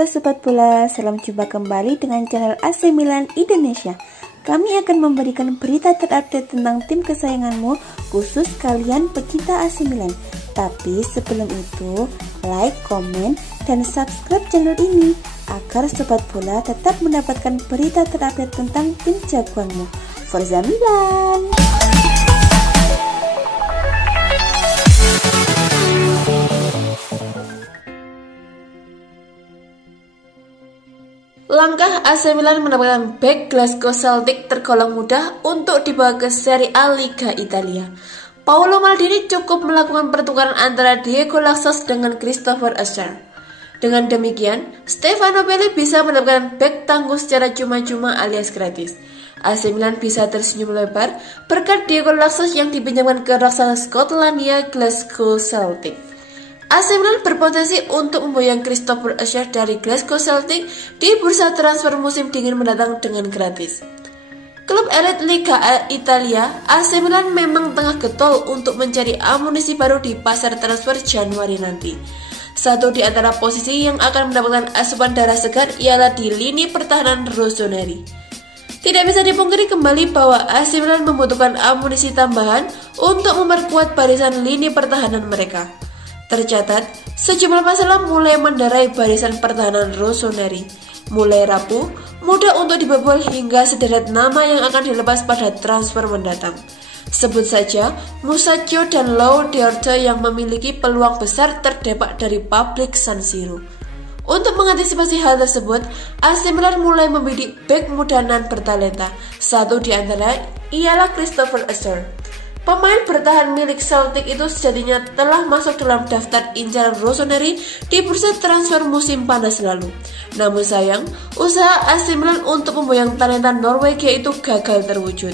Halo Sobat Bola, salam jumpa kembali dengan channel AC Milan Indonesia. Kami akan memberikan berita terupdate tentang tim kesayanganmu, khusus kalian pecinta AC Milan. Tapi sebelum itu, like, komen, dan subscribe channel ini agar Sobat Bola tetap mendapatkan berita terupdate tentang tim jagoanmu. Forza Milan! Langkah AC Milan mendapatkan bek Glasgow Celtic tergolong mudah untuk dibawa ke Serie A Liga Italia. Paolo Maldini cukup melakukan pertukaran antara Diego Laxos dengan Christopher Usher. Dengan demikian, Stefano Pioli bisa mendapatkan bek tangguh secara cuma-cuma alias gratis. AC Milan bisa tersenyum lebar berkat Diego Laxos yang dipinjamkan ke raksasa Skotlandia Glasgow Celtic. AC Milan berpotensi untuk memboyong Christopher Usher dari Glasgow Celtic di bursa transfer musim dingin mendatang dengan gratis. Klub elit Liga Italia, AC Milan memang tengah getol untuk mencari amunisi baru di pasar transfer Januari nanti. Satu di antara posisi yang akan mendapatkan asupan darah segar ialah di lini pertahanan rossoneri. Tidak bisa dipungkiri kembali bahwa AC Milan membutuhkan amunisi tambahan untuk memperkuat barisan lini pertahanan mereka. Tercatat, sejumlah masalah mulai mendarai barisan pertahanan rossoneri. Mulai rapuh, mudah untuk dibobol hingga sederet nama yang akan dilepas pada transfer mendatang. Sebut saja Musacchio dan Lo Celso yang memiliki peluang besar terdepak dari publik San Siro. Untuk mengantisipasi hal tersebut, AC Milan mulai membidik bek muda nan bertalenta. Satu di antara ialah Christopher Usher. Pemain bertahan milik Celtic itu sejatinya telah masuk dalam daftar incaran rossoneri di bursa transfer musim panas lalu. Namun sayang, usaha AC Milan untuk memboyong talenta Norwegia itu gagal terwujud.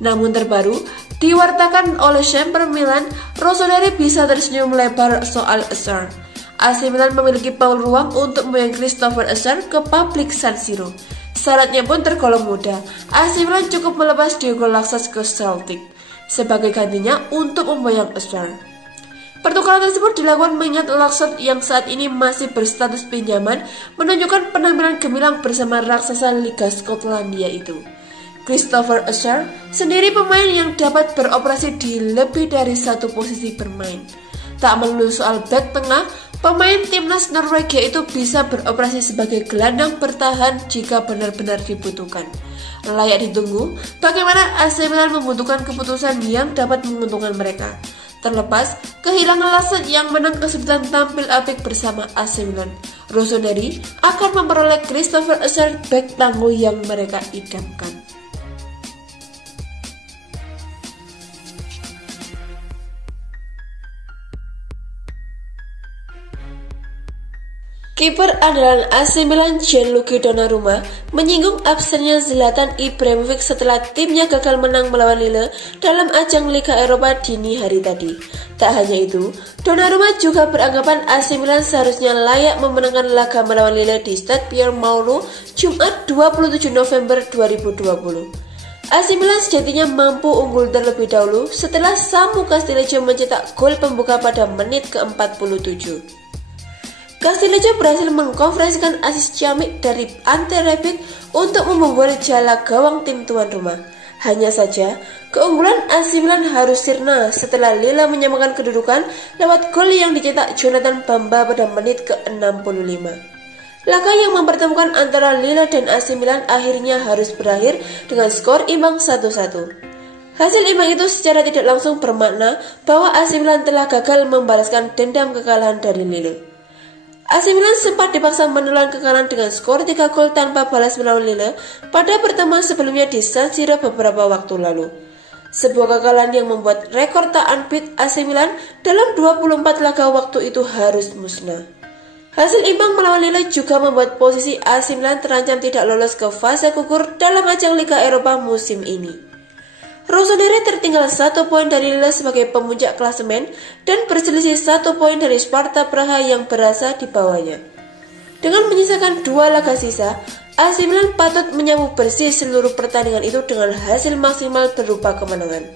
Namun terbaru, diwartakan oleh Chamber Milan, rossoneri bisa tersenyum lebar soal Usher. AC Milan memiliki peluang untuk memboyong Christopher Usher ke publik San Siro. Syaratnya pun tergolong mudah. AC Milan cukup melepas Diego Laxos ke Celtic sebagai gantinya untuk memboyong Usher. Pertukaran tersebut dilakukan mengingat Laxos yang saat ini masih berstatus pinjaman menunjukkan penampilan gemilang bersama raksasa Liga Skotlandia itu. Christopher Usher sendiri pemain yang dapat beroperasi di lebih dari satu posisi bermain. Tak melulu soal bek tengah, pemain timnas Norwegia itu bisa beroperasi sebagai gelandang bertahan jika benar-benar dibutuhkan. Layak ditunggu bagaimana AC Milan membutuhkan keputusan yang dapat menguntungkan mereka. Terlepas kehilangan Laxos yang menang kesulitan tampil apik bersama AC Milan, rossoneri akan memperoleh Christopher Usher bek tangguh yang mereka idamkan. Kiper andalan AC Milan Gianluigi Donnarumma menyinggung absennya Zlatan Ibrahimovic setelah timnya gagal menang melawan Lille dalam ajang Liga Eropa dini hari tadi. Tak hanya itu, Donnarumma juga beranggapan AC Milan seharusnya layak memenangkan laga melawan Lille di Stade Pierre Mauroy Jumat 27 November 2020. AC Milan sejatinya mampu unggul terlebih dahulu setelah Samu Castillejo mencetak gol pembuka pada menit ke-47. Castillejo berhasil mengkonversikan asis ciamik dari Ante Rebic untuk membobol jala gawang tim tuan rumah. Hanya saja, keunggulan AC Milan harus sirna setelah Lille menyamakan kedudukan lewat gol yang dicetak Jonathan Bamba pada menit ke-65. Laga yang mempertemukan antara Lille dan AC Milan akhirnya harus berakhir dengan skor imbang 1-1. Hasil imbang itu secara tidak langsung bermakna bahwa AC Milan telah gagal membalaskan dendam kekalahan dari Lille. AC Milan sempat dipaksa menelan kekalahan dengan skor 3 gol tanpa balas melawan Lille pada pertemuan sebelumnya di San Siro beberapa waktu lalu. Sebuah kekalahan yang membuat rekor tak unbeat AC Milan dalam 24 laga waktu itu harus musnah. Hasil imbang melawan Lille juga membuat posisi AC Milan terancam tidak lolos ke fase gugur dalam ajang Liga Eropa musim ini. Rossoneri tertinggal 1 poin dari Lille sebagai pemuncak klasemen dan berselisih 1 poin dari Sparta Praha yang berasa di bawahnya. Dengan menyisakan 2 laga sisa, AC Milan patut menyapu bersih seluruh pertandingan itu dengan hasil maksimal berupa kemenangan.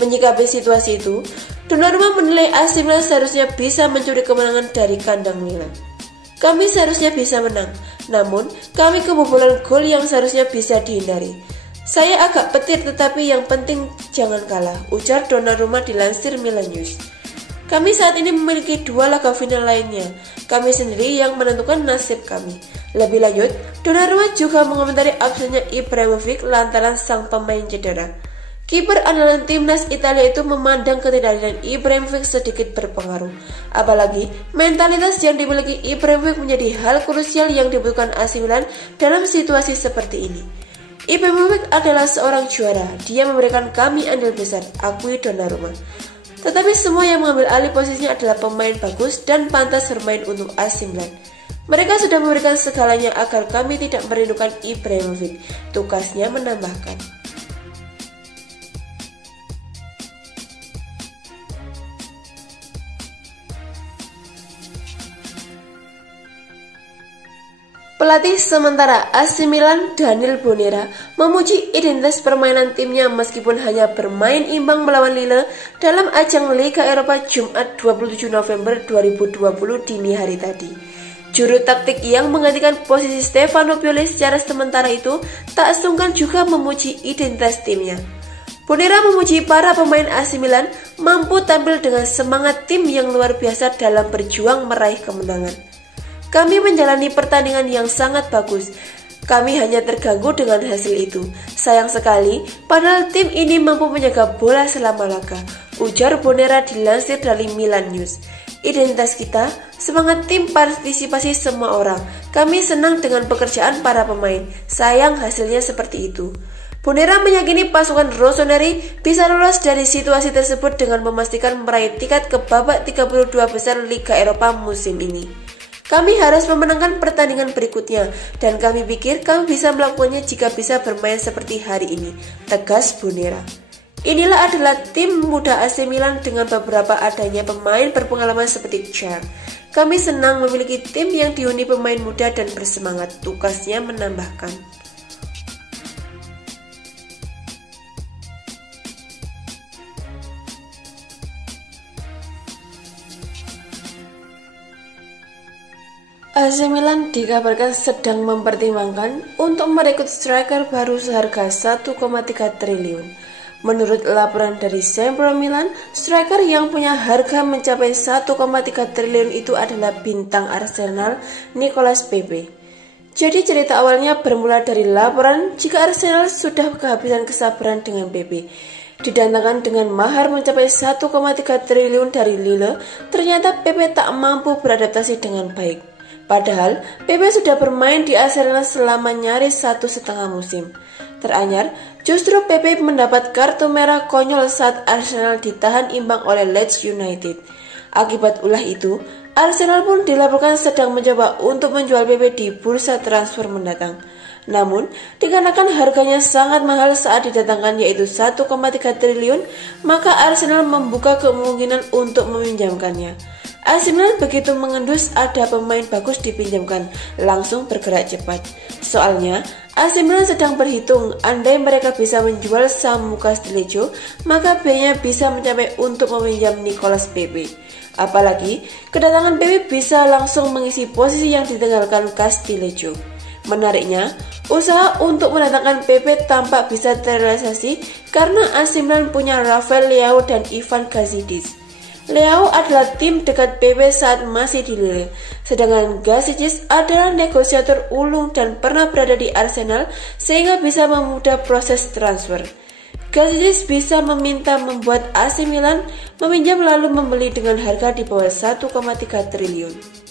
Menyikapi situasi itu, Donnarumma menilai AC Milan seharusnya bisa mencuri kemenangan dari kandang Milan. Kami seharusnya bisa menang, namun kami kebobolan gol yang seharusnya bisa dihindari. Saya agak petir tetapi yang penting jangan kalah, ujar Donnarumma dilansir Milan News. Kami saat ini memiliki 2 laga final lainnya. Kami sendiri yang menentukan nasib kami. Lebih lanjut, Donnarumma juga mengomentari absennya Ibrahimovic lantaran sang pemain cedera. Kiper andalan timnas Italia itu memandang ketidakhadiran Ibrahimovic sedikit berpengaruh. Apalagi, mentalitas yang dimiliki Ibrahimovic menjadi hal krusial yang dibutuhkan AC Milan dalam situasi seperti ini. Ibrahimovic adalah seorang juara, dia memberikan kami andil besar, akui Donnarumma. Tetapi semua yang mengambil alih posisinya adalah pemain bagus dan pantas bermain untuk AC Milan. Mereka sudah memberikan segalanya agar kami tidak merindukan Ibrahimovic, tugasnya menambahkan. Pelatih sementara AC Milan, Daniel Bonera, memuji identitas permainan timnya meskipun hanya bermain imbang melawan Lille dalam ajang Liga Eropa Jumat 27 November 2020 dini hari tadi. Juru taktik yang menggantikan posisi Stefano Pioli secara sementara itu tak sungkan juga memuji identitas timnya. Bonera memuji para pemain AC Milan mampu tampil dengan semangat tim yang luar biasa dalam berjuang meraih kemenangan. Kami menjalani pertandingan yang sangat bagus. Kami hanya terganggu dengan hasil itu. Sayang sekali, padahal tim ini mampu menjaga bola selama laga, ujar Bonera dilansir dari Milan News. Identitas kita, semangat tim, partisipasi semua orang. Kami senang dengan pekerjaan para pemain. Sayang hasilnya seperti itu. Bonera meyakini pasukan Rossoneri bisa lolos dari situasi tersebut dengan memastikan meraih tiket ke babak 32 besar Liga Eropa musim ini. Kami harus memenangkan pertandingan berikutnya dan kami pikir kami bisa melakukannya jika bisa bermain seperti hari ini, tegas Bonera. Inilah adalah tim muda AC Milan dengan beberapa adanya pemain berpengalaman seperti Cher. Kami senang memiliki tim yang dihuni pemain muda dan bersemangat, tugasnya menambahkan. AC Milan dikabarkan sedang mempertimbangkan untuk merekrut striker baru seharga 1,3 triliun. Menurut laporan dari Sempre Milan, striker yang punya harga mencapai 1,3 triliun itu adalah bintang Arsenal Nicolas Pepe. Jadi cerita awalnya bermula dari laporan jika Arsenal sudah kehabisan kesabaran dengan Pepe. Didatangkan dengan mahar mencapai 1,3 triliun dari Lille, ternyata Pepe tak mampu beradaptasi dengan baik. Padahal, Pepe sudah bermain di Arsenal selama nyaris 1,5 musim. Teranyar, justru Pepe mendapat kartu merah konyol saat Arsenal ditahan imbang oleh Leeds United. Akibat ulah itu, Arsenal pun dilaporkan sedang mencoba untuk menjual Pepe di bursa transfer mendatang. Namun, dikarenakan harganya sangat mahal saat didatangkan yaitu 1,3 triliun, maka Arsenal membuka kemungkinan untuk meminjamkannya. AC Milan begitu mengendus ada pemain bagus dipinjamkan, langsung bergerak cepat. Soalnya, AC Milan sedang berhitung, andai mereka bisa menjual Samu Castillejo, maka biayanya bisa mencapai untuk meminjam Nicolas Pepe. Apalagi, kedatangan Pepe bisa langsung mengisi posisi yang ditinggalkan Castillejo. Menariknya, usaha untuk mendatangkan Pepe tampak bisa terrealisasi karena AC Milan punya Rafael Leao dan Ivan Gazidis. Leao adalah tim dekat Pepe saat masih di Lille, sedangkan Gazidis adalah negosiator ulung dan pernah berada di Arsenal sehingga bisa memudah proses transfer. Gazidis bisa meminta membuat AC Milan meminjam lalu membeli dengan harga di bawah 1,3 triliun.